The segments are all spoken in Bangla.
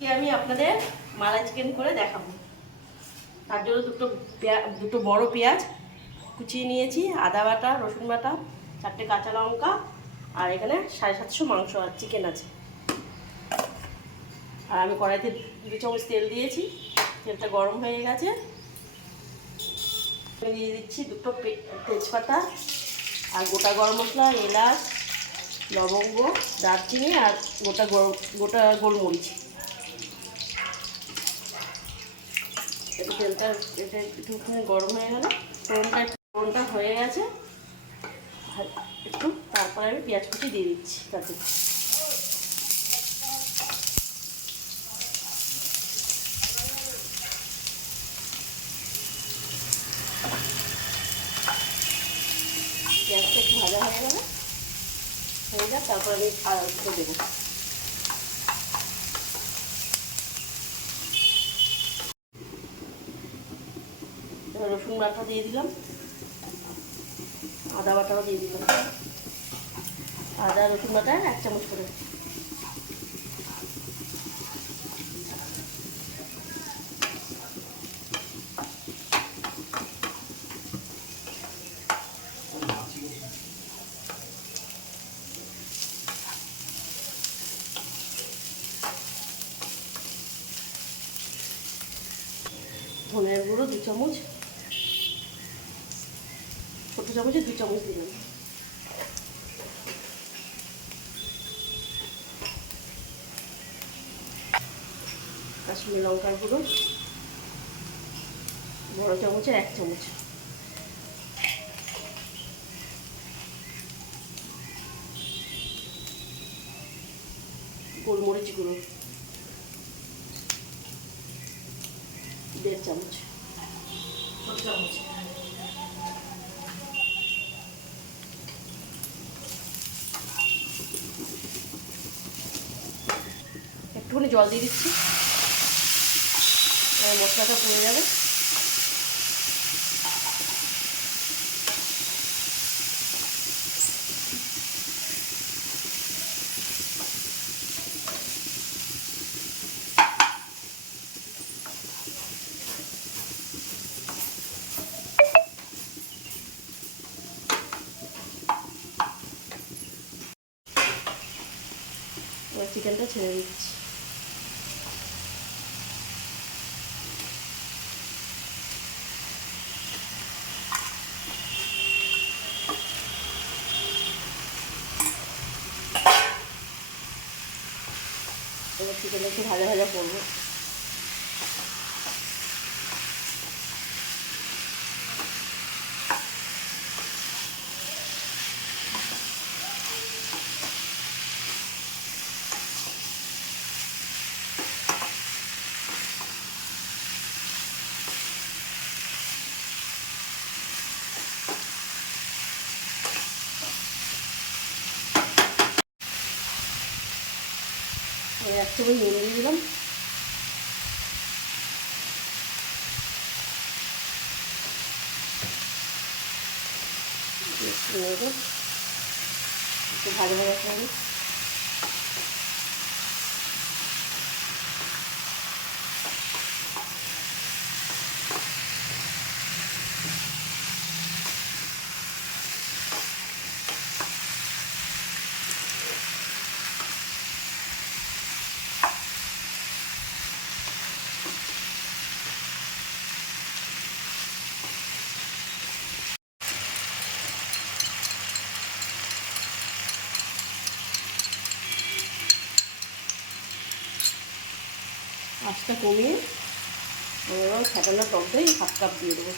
আমি আপনাদের মালাই চিকেন করে দেখাবো। তার জন্য দুটো বড় পেঁয়াজ কুচিয়ে নিয়েছি, আদা বাটা, রসুন বাটা, 4টে কাঁচা লঙ্কা, আর এখানে 750 মাংস আর চিকেন আছে। আর আমি কড়াইতে 2 চামচ তেল দিয়েছি, তেলটা গরম হয়ে গেছে। দিয়ে দিচ্ছি 2টো তেজপাতা আর গোটা গরম মশলা, এলাচ, লবঙ্গ, দারচিনি আর গোটা গোলমরিচ। তেলটা একটুখানি গরম হয়ে গেল, ফোড়নটা হয়ে গেছে একটু, তারপরে আমি পেঁয়াজ কুচি দিয়ে দিচ্ছি তাতে। পেঁয়াজটা একটু ভাজা হয়ে যাক, তারপর আমি আলুগুলো দেবো। রসুন বাটা দিয়ে দিলাম, আদা বাটাও দিয়ে দিলাম, আদা রসুন বাটা 1 চামচ করে। ধনের গুঁড়ো 2 চামচ, ছোটো চামচে 2 চামচ দিলাম। কাশ্মীরি লঙ্কার গুঁড়ো বড় চামচের 1 চামচ। গোলমরিচ গুঁড়ো 1.5 চামচ, ছোট চামচ। একটুখানি জল দিয়ে দিচ্ছি, মশলাটা পুড়ে যাবে। এবার চিকেনটা ছেড়ে দিচ্ছি। এবার চিকেনটা একটু ভাজা ভাজা করবো। এক চামচ নুন দিয়ে দিলাম, একটু ভাজা ভাজা করে। আঁচটা কমিয়ে এবার ছাটানো টক দই 1/2 কাপ দিয়ে দেবো।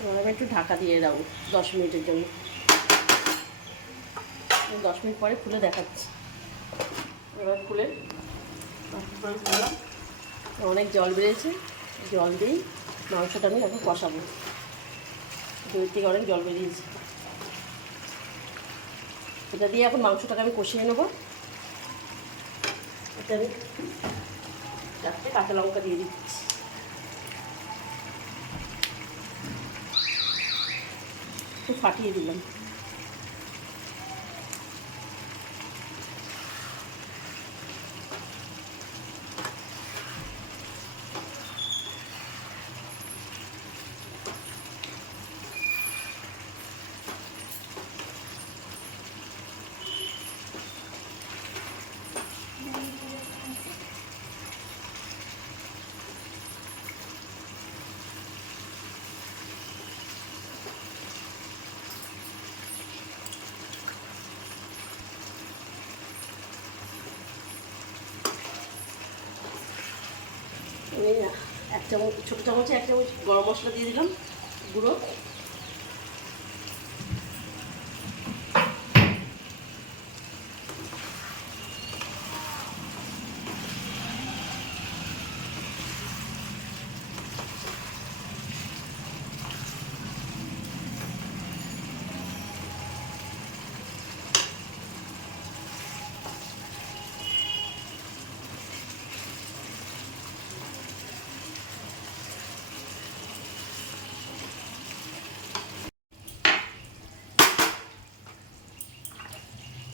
এবার আমি একটু ঢাকা দিয়ে দেবো 10 মিনিটের জন্য। 10 মিনিট পরে খুলে দেখাচ্ছি। এবার খুলে খুললাম, অনেক জল বেরিয়েছে, জল দিয়েই মাংসটা আমি এখন কষাবো। দই থেকে অনেক জল বেরিয়েছে, এটা দিয়ে এখন মাংসটাকে আমি কষিয়ে নেবো। এটা আমি 4টে কাঁচা লঙ্কা দিয়ে দিচ্ছি, একটু ফাটিয়ে দিলাম। আমি 1 চামচ, ছোটো চামচে 1 চামচ গরম মশলা দিয়ে দিলাম গুঁড়ো।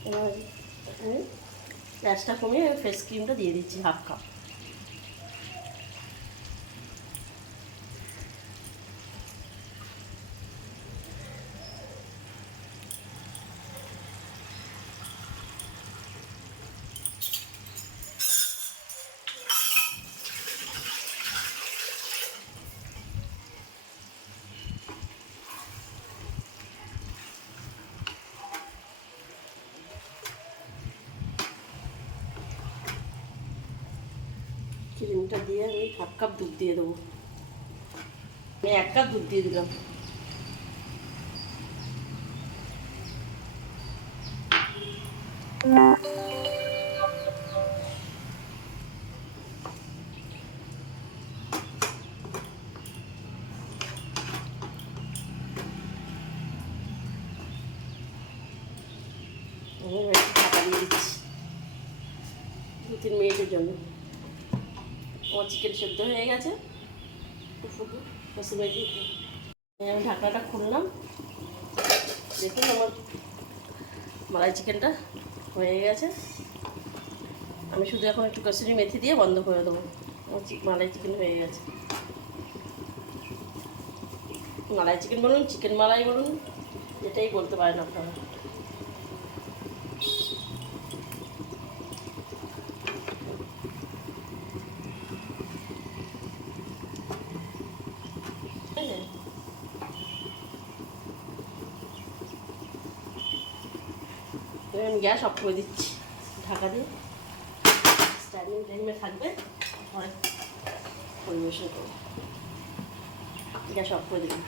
এবার আমি গ্যাসটা কমিয়ে ফেস ক্রিমটা দিয়ে দিচ্ছি 1/2 কাপ। ক্রিমটা দিয়ে আমি 1/2 কাপ দুধ দিয়ে দেবো। আমি 1 কাপ দুধ দিয়ে দিলাম। আমি ঢাকা দিয়ে দিচ্ছি 2-3 মিনিটের জন্য। আমার চিকেন সেদ্ধ হয়ে গেছে, আমি ঢাকনাটা খুললাম, দেখুন আমার মালাই চিকেনটা হয়ে গেছে। আমি শুধু এখন একটু কসুরি মেথি দিয়ে বন্ধ করে দেবো। আমার মালাই চিকেন হয়ে গেছে। মালাই চিকেন বলুন, চিকেন মালাই বলুন, যেটাই বলতে পারেন আপনারা। আমি গ্যাস অফ করে দিচ্ছি, ঢাকা দিয়ে স্ট্যান্ডিং টাইমে থাকবে, পরে পরিবেশন করবো। গ্যাস অফ করে দিলাম।